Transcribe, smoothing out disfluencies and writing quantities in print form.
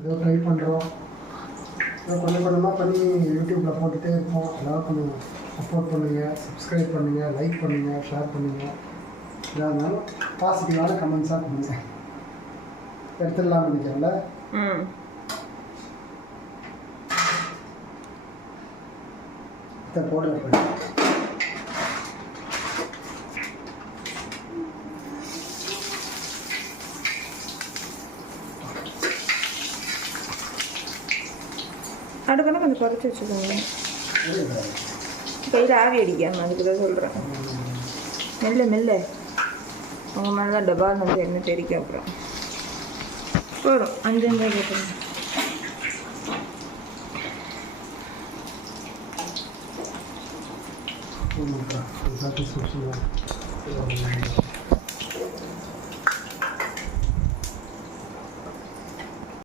ஏதோ ட்ரை பண்ணுறோம். கொஞ்சம் கொஞ்சமாக பண்ணி யூடியூப்பில் போட்டுகிட்டே இருப்போம். எல்லோரும் கொஞ்சம் சப்போர்ட் பண்ணுங்கள், சப்ஸ்கிரைப் பண்ணுங்கள், லைக் பண்ணுங்கள், ஷேர் பண்ணுங்கள். எதாக இருந்தாலும் பாசிட்டிவான கமெண்ட்ஸாக பண்ணுங்கள். எடுத்துடலாம் நினைக்கிறேன்ல. போடுற அடுக்கெல்லாம் கொஞ்சம் குறைச்சி வச்சுக்கோங்க. கையில் ஆவி அடிக்காமல் அதுக்கு தான் சொல்கிறேன். மெல்ல மெல்ல உங்கள் மேலே தான் டபால் வந்து என்ன தெரிக்கும். அப்புறம் போதும் 5 கேட்டுருங்க. சாட்டிஸ்ஃபேக்ஷன்